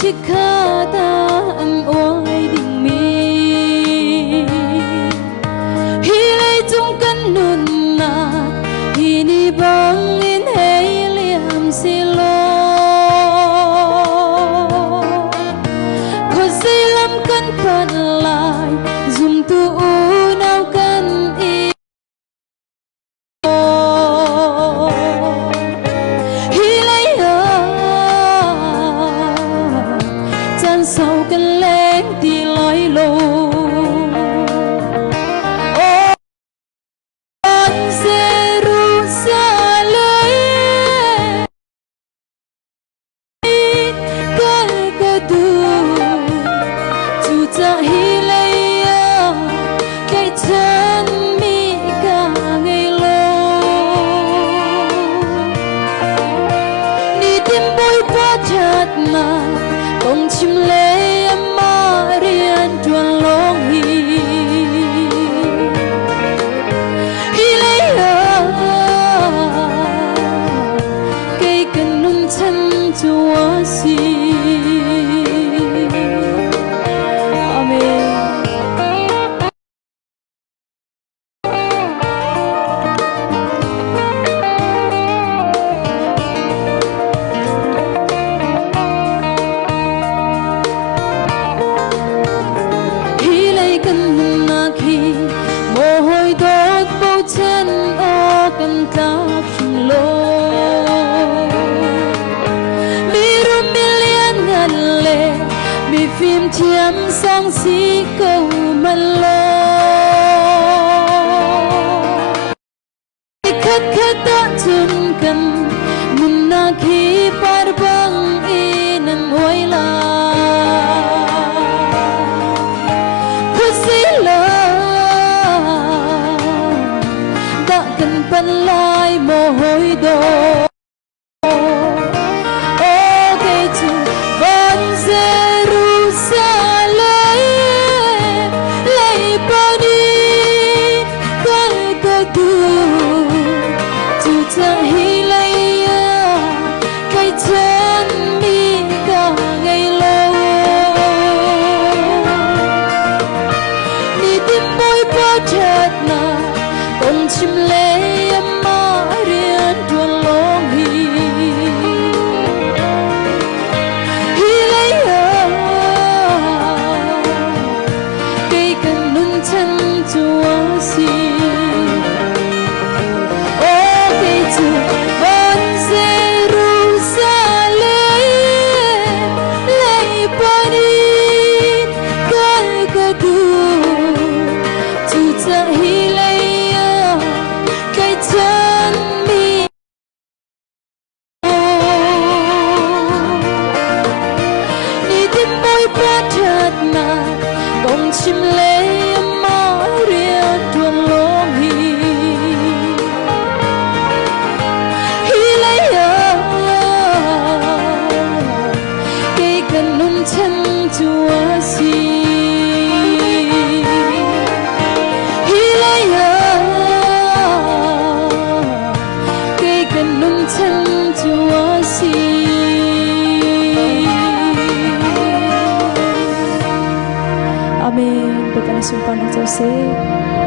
Chikata an oai ding mi hilai tung kan nun na ini bang in hei liam silo ko silam kan pan lai zum tu unau kan I sau cần lên thì lối lô ôn Jerusalem cái du tu ta hi lấy cái chân mi cả ngày lô đi tìm bôi bát chặt mà công chim lê mà riêng tuần long hi lấy cây cần nung chân chúa si Amen. Môi đốt bầu chân ô cần tóc chung lô mi rum mi liên ngàn lệ mi phim chiếm sang xí câu mân lô khát khát ta chung cần mun na khi par bang inan oai la ban lai mồ hôi đổ cây chu ban Jerusalem lấy bao đi cái tu ta hi lấy cái chân mi cả ngày lâu đi tìm môi bao chợt na con chim lê chim lê mà riêng tuần long hi lấy cây cần nung chân chúa si hi lấy cây cần nung chân chúa si Amin. Bukan sumpah Joseph.